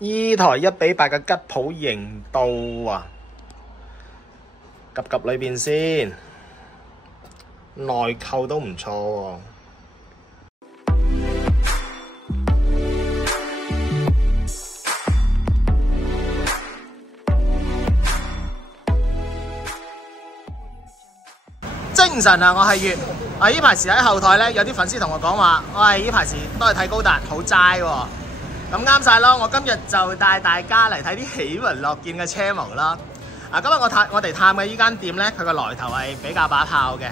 依台1:8嘅吉普型到啊，及裏邊先，內扣都唔錯喎。精神啊！我係月。呢排時喺後台咧，有啲粉絲同我講話，呢排時都係睇高達，好齋喎。咁啱晒咯！我今日就帶大家嚟睇啲喜聞樂見嘅車模啦。今日我哋探嘅依間店咧，佢個來頭係比較把炮嘅。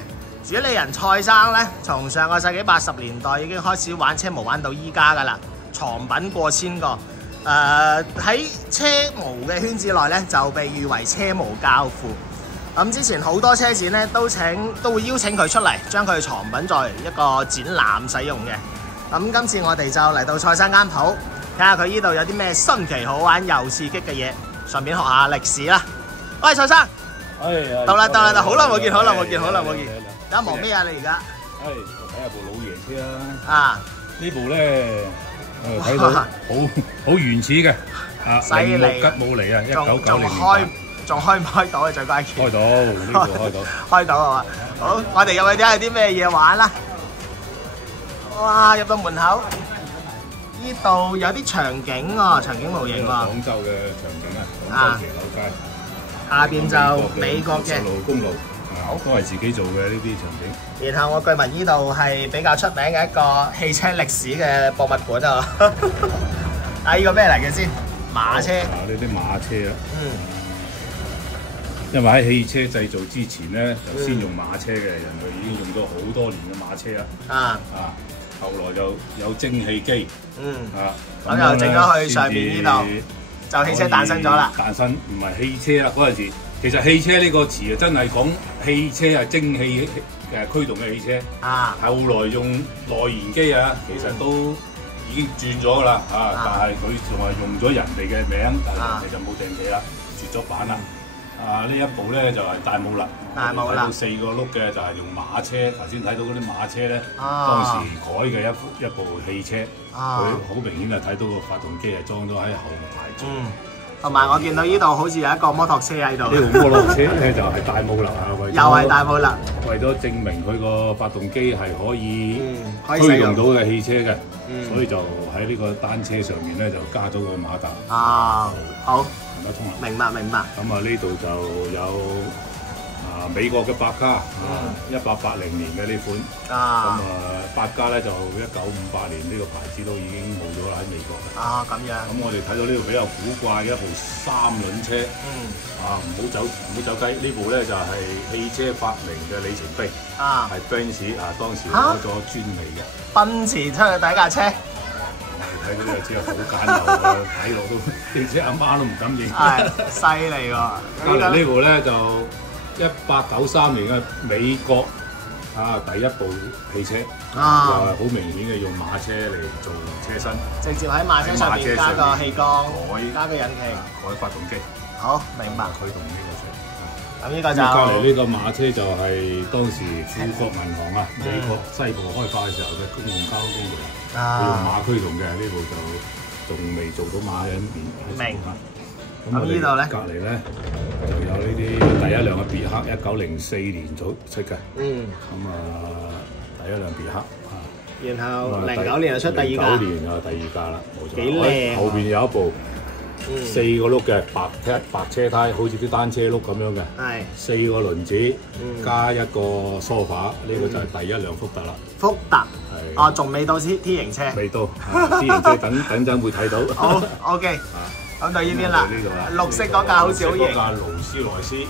主理人蔡生咧，從上個世紀80年代已經開始玩車模，玩到依家噶啦，藏品過千個。喺車模嘅圈子內咧，就被譽為車模教父。咁之前好多車展咧都會邀請佢出嚟，將佢嘅藏品作為一個展覽使用嘅。咁今次我哋就嚟到蔡生間鋪，睇下佢呢度有啲咩新奇好玩又刺激嘅嘢，順便學下歷史啦。喂，蔡生，到啦，好耐冇見。而家忙咩啊？你而家？我睇下部老爺車啦。啊，呢部咧，睇到好原始嘅，犀利，吉姆尼啊，1990年。仲開唔開到啊？最關鍵。開到，呢度開到。開到係嘛？好，我哋入去睇下啲咩嘢玩啦。哇！入到門口，呢度有啲場景喎，場景模型喎。廣州嘅場景啊，廣州騎樓街。下邊就美國嘅公路，都係自己做嘅呢啲場景。然後我據聞呢度係比較出名嘅一個汽車歷史嘅博物館啊。呢個咩嚟嘅先？馬車。呢啲馬車啊。因為喺汽車製造之前咧，就先用馬車嘅，人類已經用咗好多年嘅馬車啦。後來就有蒸汽機。咁又整咗去上面呢度，就汽車誕生咗啦。誕生唔係汽車啦，嗰陣時其實汽車呢個詞啊，真係講汽車係蒸汽驅動嘅汽車。後來用內燃機啊，其實都已經轉咗噶啦。但係佢仲係用咗人哋嘅名，但係人哋就冇訂期啦，絕咗版啦。呢一部咧就係大姆勒，睇到4個轆嘅就係用馬車。頭先睇到嗰啲馬車咧，當時改嘅一部汽車，佢好明顯係睇到個發動機係裝咗喺後排座。同埋我見到呢度好似有一個摩托車喺度。呢部摩托車咧就係大姆勒啊，又係大姆勒。為咗證明佢個發動機係可以驅動到嘅汽車嘅，所以就喺呢個單車上面咧就加咗個馬達。好。明白。咁呢度就有美國嘅百嘉，1880年嘅呢款。百嘉咧就1958年呢個牌子都已經冇咗啦，喺美國。咁樣。咁我哋睇到呢度比較古怪嘅一部3輪車。唔好走雞，呢部咧就係汽車發明嘅里程碑。係奔馳當時攞咗專利嘅。奔馳出去第一架車。睇到就知係好簡陋啊！睇落都汽車阿媽都唔敢認。犀利喎！隔離呢部咧就1893年嘅美國第一部汽車，好明顯嘅用馬車嚟做車身，直接喺馬車上面加個氣缸，加個引擎，改發動機。好，明白。驅動呢個車。咁呢個就隔離呢個馬車就係當時富國銀行美國西部開發嘅時候嘅公共交通工具。佢用馬驅動嘅，呢部就仲未做到馬嘅一面。明。咁呢度咧，隔離咧就有呢啲第一輛嘅別克，1904年出嘅。第一輛別克。然後09年就出第二架。09年第二架啦，冇錯。幾靚。後邊有一部4個轆嘅白車胎，好似啲單車轆咁樣嘅。4個輪子加一個梳化，呢個就係第一輛福特啦。福特。仲未到 T 型車。未到，T 型車等陣會睇到。好 ，OK。咁到呢邊啦。綠色嗰架好似好型。嗰架勞斯萊斯。第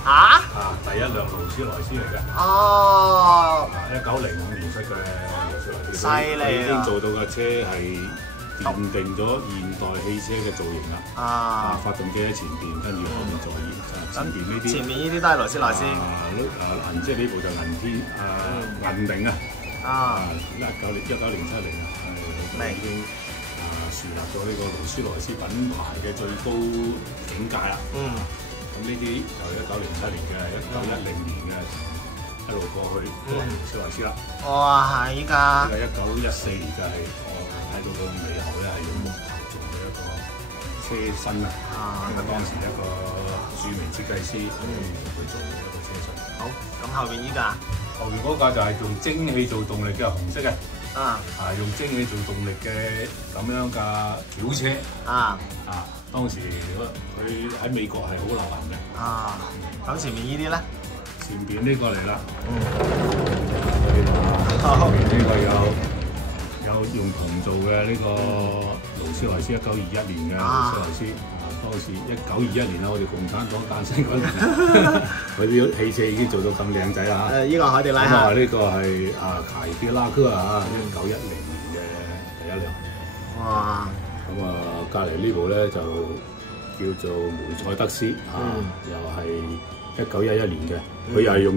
一輛勞斯萊斯嚟嘅。1905年出嘅勞斯萊斯。犀利啊！已經做到嘅車係奠定咗現代汽車嘅造型啦。發動機喺前邊，跟住後面座椅。前面呢啲都係勞斯萊斯。即係呢部就銀鈴啊。1907年已經樹立咗呢個勞斯萊斯品牌嘅最高境界啦。咁呢啲由1907年嘅，1910年嘅一路過去都係勞斯萊斯啦。哇！係依家。1914年就係我睇到個尾後咧係用木頭做嘅一個車車身啊，因為當時一個著名設計師去做一個車身。好，咁後邊依架，後邊嗰架就係用蒸汽做動力嘅紅色嘅，用蒸汽做動力嘅咁樣架轎車，當時佢喺美國係好流行嘅。咁前面呢啲咧？前邊呢個嚟啦，前邊呢個有用銅做嘅呢個勞斯萊斯1921年嘅勞斯萊斯，當時1921年啦，我哋共產黨誕生嗰年，佢啲汽車已經做到咁靚仔啦嚇。呢個凱迪拉克，呢個係凱迪拉克啊，1910年嘅第一輛。哇！咁隔離呢部咧就叫做梅賽德斯又係1911年嘅。佢又係用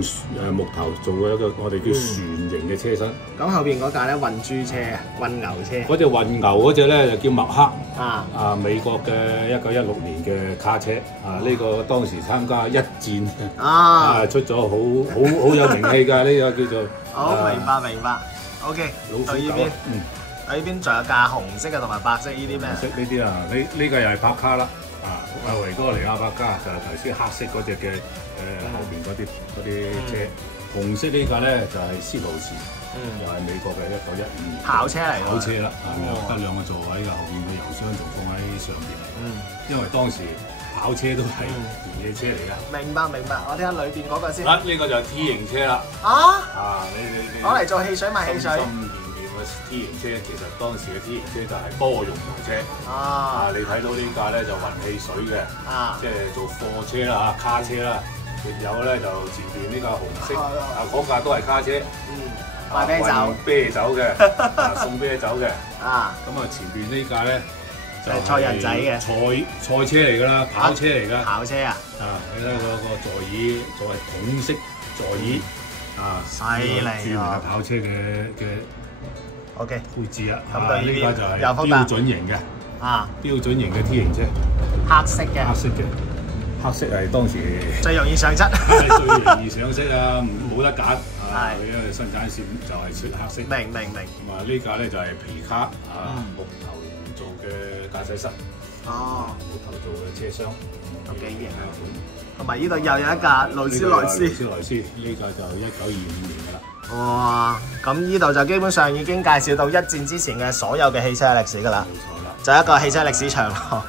木頭做嘅一個我哋叫船型嘅車身。咁後邊嗰架咧運豬車啊，運牛車。嗰隻運牛嗰隻咧就叫麥克。美國嘅1916年嘅卡車。呢個當時參加一戰。出咗好有名氣㗎，呢個叫做。好，明白。OK。到呢邊。到呢邊仲有架紅色嘅同埋白色呢啲咩？紅色呢啲啊，呢個又係帕卡啦。維多利亞帕卡就係頭先黑色嗰隻嘅。後邊嗰啲車，紅色呢架咧就係斯圖士，又係美國嘅1915年跑車嚟，跑車啦，得2個座位㗎，後邊嘅油箱仲放喺上邊嚟，因為當時跑車都係越野車嚟㗎。明白，我睇下裏邊嗰個先。呢個就係 T 型車啦。你攞嚟做汽水賣汽水。T 型車其實當時嘅 T 型車就係多用途車。你睇到呢架咧就運汽水嘅，即係做貨車啦卡車啦。亦有咧就前邊呢架紅色，嗰架都係卡車，賣啤酒嘅，送啤酒嘅，咁前邊呢架咧就係載人仔嘅賽車嚟㗎啦，跑車嚟㗎，跑車你睇個座椅作為桶式座椅，犀利啊！跑車嘅 OK 配置啊，呢架就係標準型嘅，標準型嘅 T 型車，黑色嘅。黑色係當時最容易上漆，最容易上色啊！冇得揀，因為生產線就係出黑色。明。呢架咧就係皮卡木頭做嘅駕駛室，木頭做嘅車廂，都幾型啊！同埋呢度又有一架勞斯萊斯，呢架就1925年㗎啦。哇！咁呢度就基本上已經介紹到一戰之前嘅所有嘅汽車歷史㗎啦。冇錯啦，就一個汽車歷史長廊。好，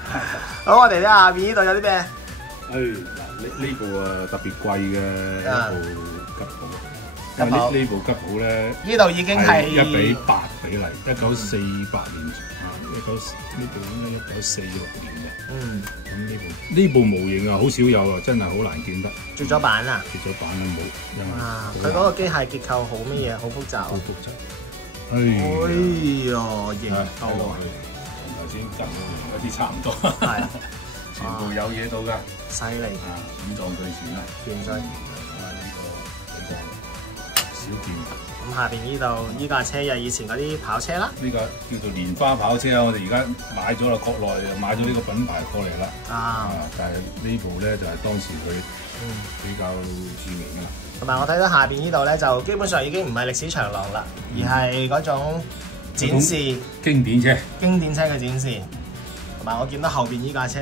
我哋睇下邊呢度有啲咩？呢部特別貴嘅一部吉普，因為呢部吉普咧，呢度已經係1比8比例，1948年呢部應該1946年嘅。咁呢部模型好少有啊，真係好難見得。絕咗版啊！絕咗版啊，冇。佢嗰個機械結構好乜嘢？好複雜。好複雜。哎呀，型到啊！同頭先吉普有啲差唔多。係。全部有嘢到㗎，犀利！5撞對船啦，勁衰！呢個小件。咁下邊呢度呢架車又以前嗰啲跑車啦。呢個叫做蓮花跑車啊！我哋而家買咗啦，國內又買咗呢個品牌過嚟啦。但係呢部咧就係當時佢比較著名㗎啦。同埋我睇到下邊呢度咧，就基本上已經唔係歷史長廊啦，而係嗰種展示經典車嘅展示。同埋我見到後邊呢架車。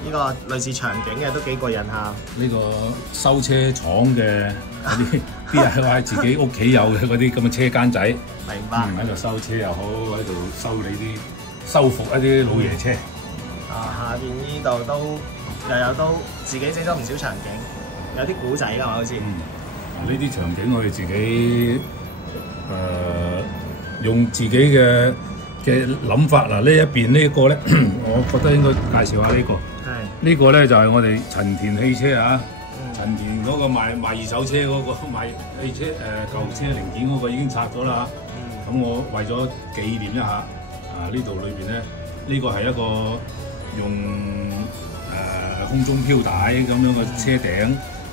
呢個類似場景嘅都幾過癮下。呢個修車廠嘅嗰啲人話自己屋企有嘅嗰啲咁嘅車間仔，明白。喺度修車又好，喺度修復一啲老爺車。下邊呢度都自己整咗唔少場景，有啲古仔㗎嘛好似。呢啲場景我哋自己用自己嘅諗法嗱，呢一邊呢個咧，我覺得應該介紹下呢個。呢個咧就係我哋陳田汽車啊，陳田嗰個賣二手車嗰個賣汽車舊車零件嗰個已經拆咗啦。咁我為咗紀念一下，呢度裏邊咧，呢個係一個用空中飄帶咁樣嘅車頂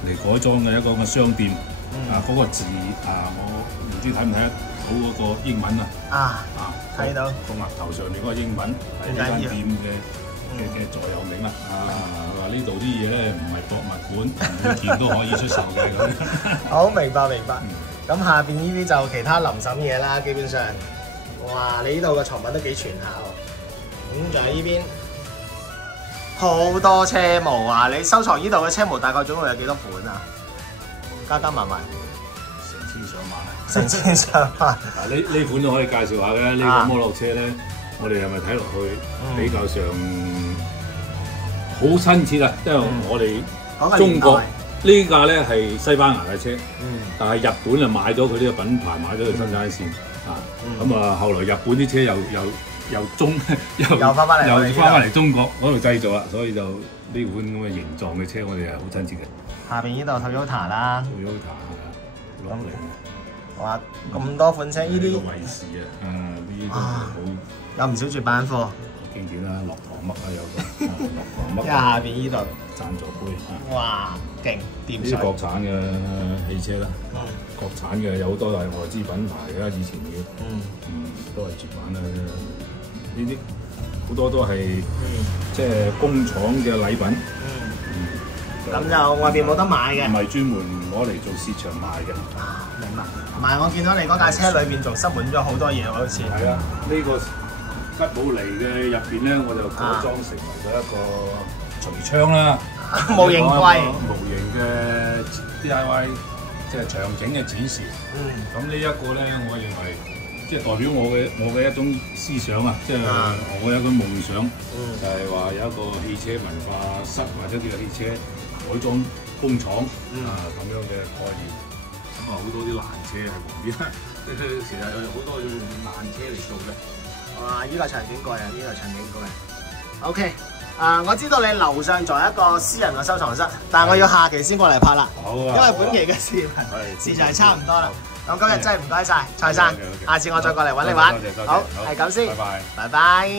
嚟改裝嘅一個咁嘅商店。嗰個字我唔知睇唔睇得到嗰個英文啊？睇到個額頭上面嗰個英文係呢間店嘅座右銘啦。話呢度啲嘢咧唔係博物館，每件都可以出售嘅咁。好，明白。咁下邊呢啲就其他臨審嘢啦，基本上。哇！你呢度嘅藏品都幾全下喎。咁仲有呢邊，好多車模啊！你收藏呢度嘅車模大概總共有幾多款啊？加加埋埋成千上萬啊！成千上萬。嗱呢款都可以介紹下嘅，呢個摩托車咧，我哋係咪睇落去比較上好親切啊？因為我哋中國呢架咧係西班牙嘅車，但係日本就買咗佢呢個品牌，買咗佢生產線啊。咁啊，後來日本啲車又翻返嚟中國嗰度製造啦，所以就呢款咁嘅形狀嘅車，我哋係好親切嘅。下邊呢度 Toyota 啦 ，Toyota 落嚟，哇咁多款車，呢啲衛士啊，呢啲都好有唔少絕版貨。經典啦，落糖乜啊有個，落糖乜。下邊呢度贊助杯，哇勁掂水。啲國產嘅汽車啦，國產嘅有好多係外資品牌嘅，以前嘅，都係絕版啦。呢啲好多都係即係工廠嘅禮品。咁就外邊冇得買嘅，唔係專門攞嚟做市場賣嘅。明白。同埋我見到你嗰架車裏邊仲塞滿咗好多嘢喎，好似。係啊，呢個吉姆尼嘅入邊咧，我就改裝成為咗一個櫥窗啦，模型櫃，模型嘅 DIY 即係場景嘅展示。咁呢一個咧，我認為即係代表我嘅一種思想啊，即係我有一個夢想，就係話有一個汽車文化室或者叫做汽車改裝工廠咁樣嘅概念。咁啊，好多啲爛車喺旁邊，其實有好多用爛車嚟做嘅。哇！依個場景過啊，呢個場景過啊。OK， 我知道你樓上仲有一個私人嘅收藏室，但係我要下期先過嚟拍啦。好啊。因為本期嘅時長係差唔多啦。咁今日真係唔該晒蔡生，下次我再過嚟揾你玩。好，係咁先。拜拜。